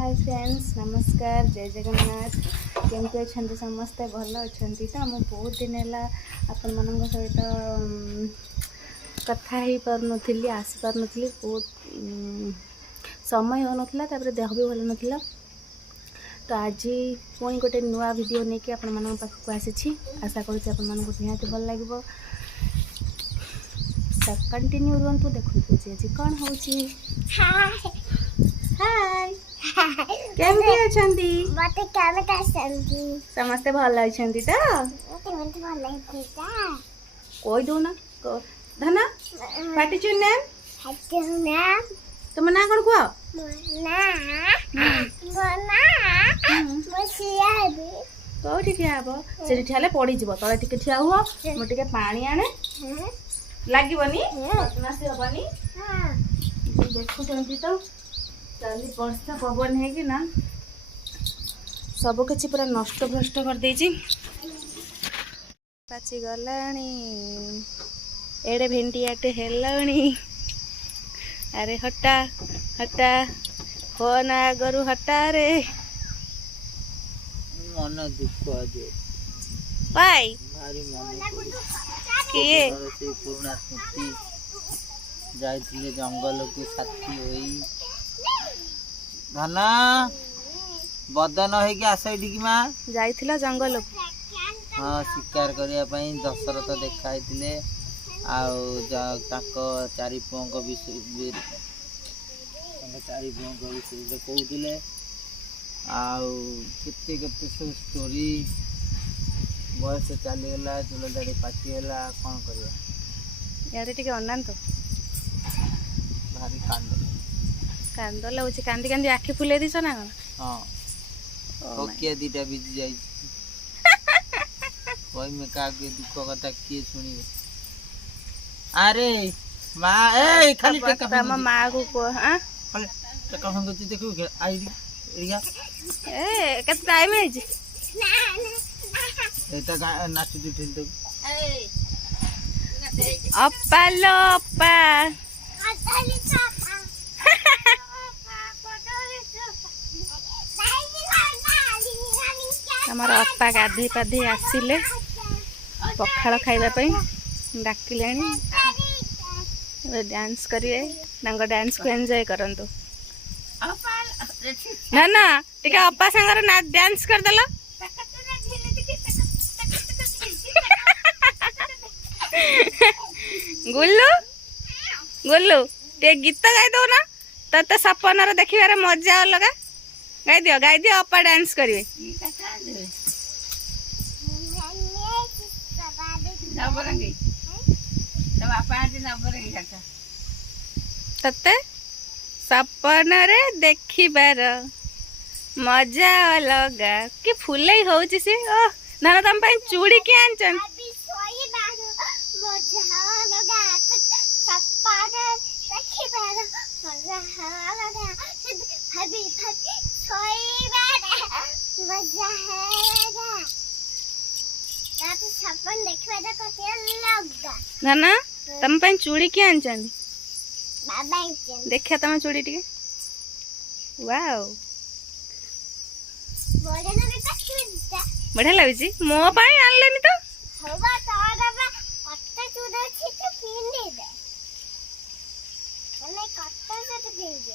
Hi friends, नमस्कार, जय जगन्नाथ। केमती अच्छा समस्ते भल अच्छा। तो मुझे बहुत दिन है आपण मान सहित कथा हो पार्नी आसी पार्नी बहुत समय हो ना देह भी भल ना। तो आज पुणी गोटे नुआ वीडियो नहीं कि आपण मान पाखक आसी। आशा करुँच आपण निहाती भल लगे। कंटिन्यू रुहतु देखु आज कौन हो। हाय केमती अछंती? मते केमती अछंती? समस्ते भल अछंती तो? मते भल अछंती ता? कोई दो ना धना पाटी चुन्ने हट्टू ना तुम ना कोन को ना ना मसिया बे कोठी ठिया हबो से ठियाले पड़ी जीवो तळे टिके ठिया हुओ मो टिके पानी आने लागिवनी बदमाशी हबनी। हां देखु चंती तो चाली वर्षा पवन है कि ना सब किछि पूरा नष्ट भ्रष्ट कर देछि। पाची गलाणी एडे भेंटियाटे हेलाणी। अरे हटा हटा फोन आगरू हटा रे मन दुख आज पाई भारी मन किए से पुराना स्मृति जाइथिले जंगल को साथी होई धना बदन है कि आसैडी की मां जाइथिला जंगल। हाँ शिकार करिया पई दशरथ देखाइथिले आउ ताको चारि पुओं विषय चारि पुओं विषय कहूथिले आउ केते केते सब स्टोरी बयस चलीगला चूल दाड़ी पाचिगला कौन करिया यारे टिके अनान तो भारी कांद कांद लाउछि कांदी कांदी आखि फुले दिस ना कौन? हाँ ओके दीटा बिजी जाई कोई में का के दुख कथा किए सुनिबे। अरे मां ए खाली टेका तम मां को हां खाली टेका संग तू देखु के आई रिया ए केते टाइम है जी एटा नाच दिथिल तो अप्पा लो अप्पा अतली पापा हमारा अप्पा गाधे पाधे आसिले पखाड़ खाइबा डाकिले डांस करिए डांस को एंजॉय करंतु ना ना टिके अप्पा संगर ना डांस कर देला गुल्लू गुल्लू ते गीत गाई दो ना तते सपन रे देखिबारे मजा अलगा गाई दियो अप्पा डांस करिवे तते सपन रे देखिबार मजा अलगा कि फुले होउची से ओ नाना तम पई चूड़ी के आनचन अभी सोई बारो मजा लगा सपना देखी बारो मजा लगा अभी सोई बारो मजा लगा रात सपन देखबा कते लगा नाना तम पई चूड़ी के आनचन बाबा इंचन देखिया तम चूड़ी टिके वाओ बोले ना बेटा चूड़ा बढ़िया लगुची मो पाई आनलेनी तो होबा तारा कत्ते चूड़ा छी तो पिंदी दे मने कत्ते से तो पिंदी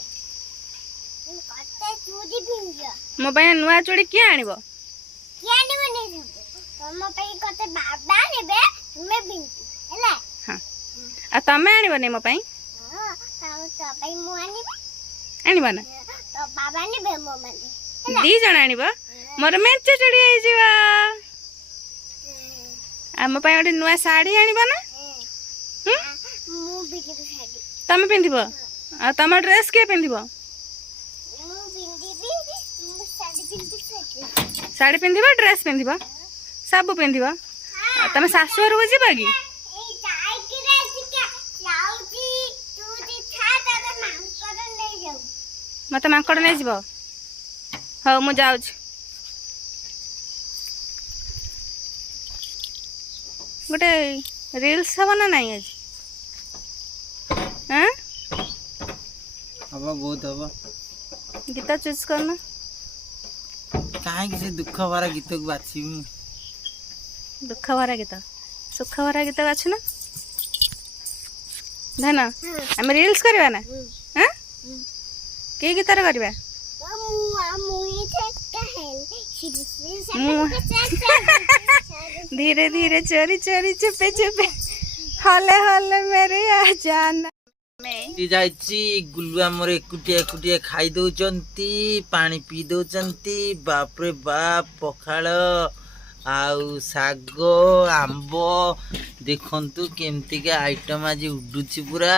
हम कत्ते चूड़ी पिंदी मो पाई नुआ चूड़ी के आनिबो क्या नहीं बने तम पे कते बाबा नेबे मैं पिंदी हैला हां आ तमे आनिबो नै मो पाई हां तो पे मु आनिबे आनिबो ना तो बाबा नेबे मो माने दी जण आनिबो मोर मेचे चूड़ी आइ जीवा आ मो पाई ओडी नुआ साड़ी आनिबो ना मु बिके साड़ी तमे पिंदिबो आ तम ड्रेस के पिंदिबो मु बिंदी भी मु साड़ी पिंदी साड़ी पिंदिबो ड्रेस पिंदिबो सब पिंदिबो तमे सासुर को जीबा की मत माकड़ नहीं जीव हाँ मु जाऊँ गोटे रील्स हम ना नहीं आज हवा बहुत हवा गीत चूज करना कहीं से दुख भरा गीत को बाछी दुख भरा गीत सुख भरा गीत बाछु ना धन आम रिल्स करवा ना हाँ के गीतार करवा धीरे धीरे चोरी चोरी चुपे चुपे हले हले मेरे आ जाना जाइची गुलु आमर एकुटिया एकुटिया खाई दौचंती पानी पी दौचंती बाप रे बाप पखाल आउ शाग आंब देखंतु केमतिका आइटम आज उडुची पूरा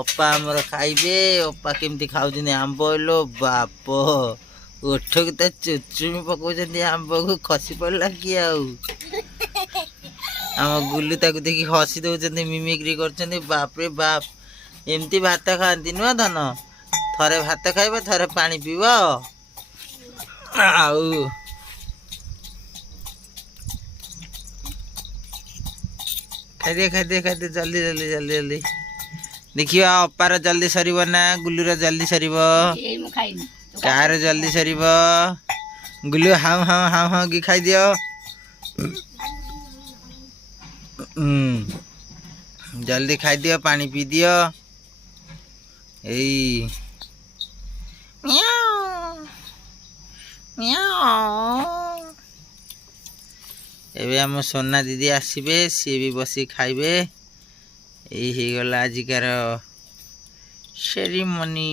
अपा आमर खाइबे अपा केमती खाउछन आंब लो बाप ओठ के ता चुचुमी पकाउछन आंब को खसी पड़ला कि आउ आम गुल्लू ताकू देखि हसी दौचंती मिमिक्री करछन बाप रे बाप एमती भात खाती नुह धन थरे भात खाइब थरे पानी पीब आउ खाइदे खाइदे खाइदे जल्दी जल्दी जल्दी जल्दी देखिए अपार जल्दी सर ना गुल्लूर जल्दी सर कार जल्दी सर गुल्लू हाँ हाँ हाँ हाँ कि खाई दियो जल्दी खाई दियो पानी पी दियो एई एबे हम सोना दीदी आसबे सी भी बसी खाइबे यही गला आजिकार सेरिमनी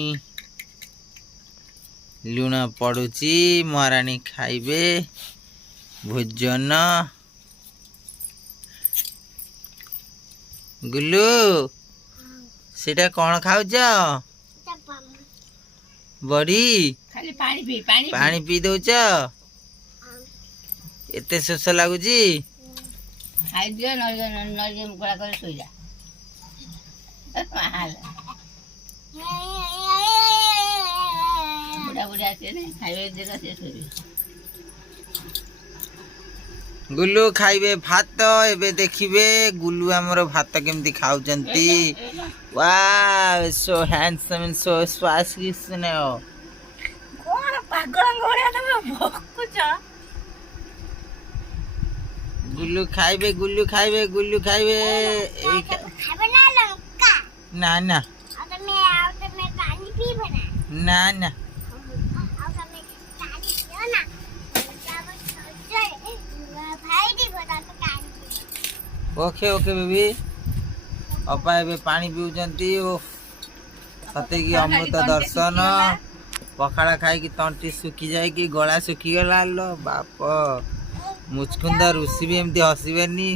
लुण पड़ुची महारानी खाइबे भोजन गुल्लू सेटा कौन खाऊच बड़ी खाली पानी पी दौच एते शोष लगुची खाई दियो नलिए मुकड़ा कर सोई जा बुढ़ा बुढ़ा से नहीं खाइबे देला से सोई गुल्लू खाइबे भात एबे देखिबे गुल्लू हमर भात केमती खाउचंती वाह सो हैंडसम एंड सो स्वासी स्नेह कोन पागल गोड़िया तमे भकुच गुल्लू खाइबे गुल्लू खाइबे गुल्लू खाइबे खाइबे ना लंका ना ना और मैं पानी पी बना ना ना और मैं पानी पियो ना भाई दी बता तो पानी ओके ओके बेबी अपा एबे पानी पिउचंती ओ सते की अमृत दर्शन पखाड़ा खाई की तंटी सुखी जाए कि गला सुखी गला लो बाप मुचकुंदा ऋषि भी एमती हसबेनी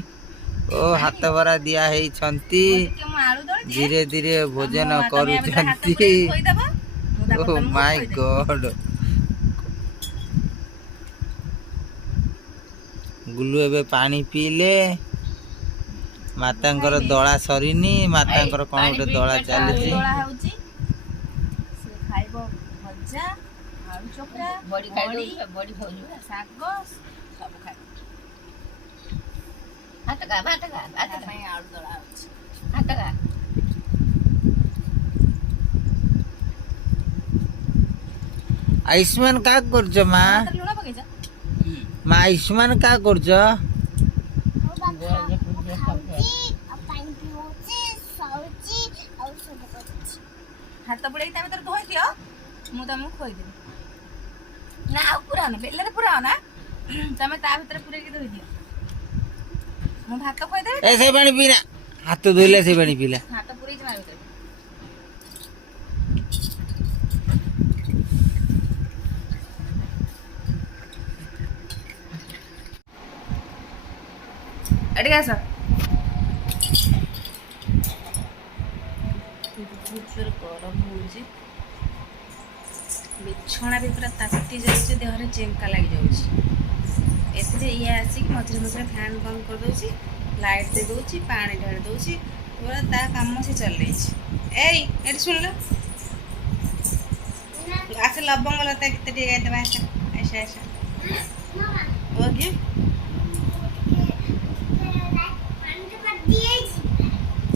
ओ हाथ भरा दिया है छंती धीरे धीरे भोजन करूचंती ओ माय गॉड गुल्लू एबे पानी पीले मातांकर दला सरीनी मातांकर कौन गोटे दला चलती बड़ी खाई बड़ी खाऊ साग सब खाई भात खा भात खा भात खा आलू दला भात खा आयुष्मान का करछ मा मा आयुष्मान का करछ हाथ बुड़े धोई दियो मु तुमको खोई देबी ना पूरा ना बेले पूरा ना तमे ता भीतर पूरे के धोई दियो मु भात खोई देबी ए से पानी पीना हाथ धोइले से पानी पीला हाथ पूरे के मार दे अड़गा सर गरम हो बिछना भी पूरा ताती जाऊँगी देहरे चेंका लग जाऊँगी ये आसिक मझे मझे फैन बंद कर दूसरी लाइट दे दूसरी पानी ढाल दूसरी पूरा ता काम से चल शुण लो आस लवंग लता कितने गायदेवा ऐसा ऐसा ओके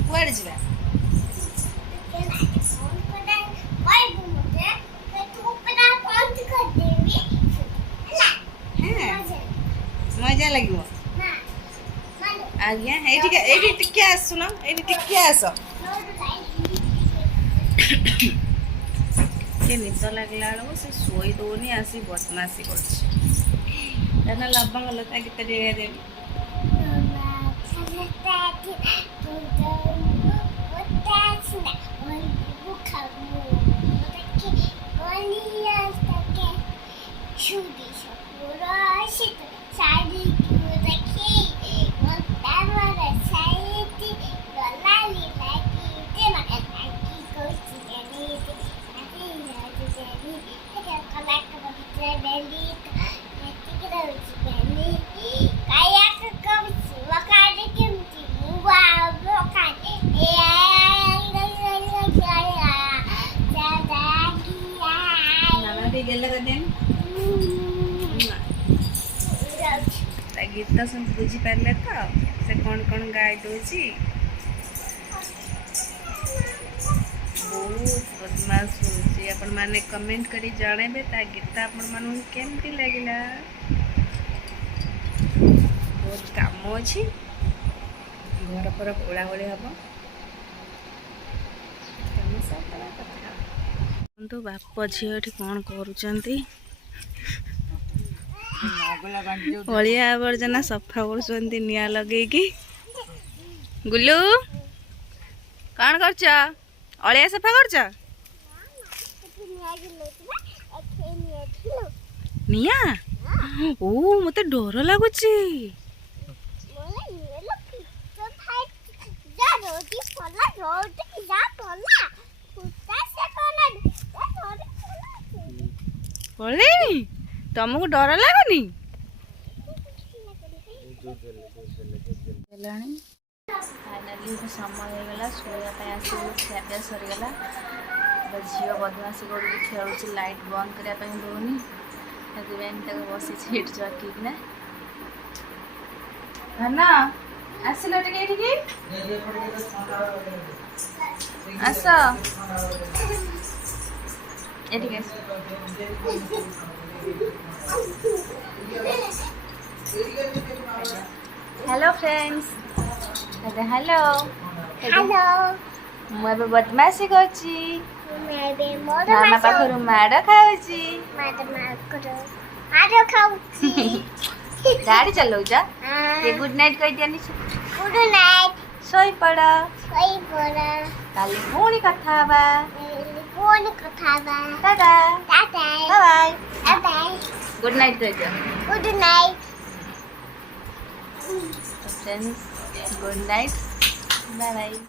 कुआड़े जा मजा लगे ନା आज्ञा ये टिके आसुन ये टिके आस ये निद लगला बेलू से शोई दौनी आसी बदमाशी कर लवंग लता गीत देवी गीत सुन बुझी पारे तो से कौन कौन गाई दूची बहुत बदमाश होची आपण माने कमेंट करी जानेबे ता गीत आपण मानु केमती लागिला बहुत काम अछि घर पर ओळा ओळी हबो काम सब करा कथा तो बाप झियो एठी कोन करूचंती अलिया आवर्जना सफा कर निआ लगे गुल्लू कौन कर अलिया सफा कर निआ ओ मते डर लगुच तुमको डर लगुनि फाइनाली समय होगा शोवाई आसगला ଖିଆପିଆ सरीगला झील बदमाशी कर खेलुची लाइट बंद करने दौनी से बसी जगिना धन आसल आस हेलो फ्रेंड्स हेलो हेलो मुझे बदमाशी करची मैं भी मोर मामा पाखरु माड़ खाऊची मार खाऊची गाड़ी चलाउचा हाँ। ये गुड नाइट कह दियानी गुड नाइट सोई पड़ सोई पड़ा काली पुणी कथा बा कौन कथा बा tata tata bye bye bye good night कह दिया good night friends good night bye bye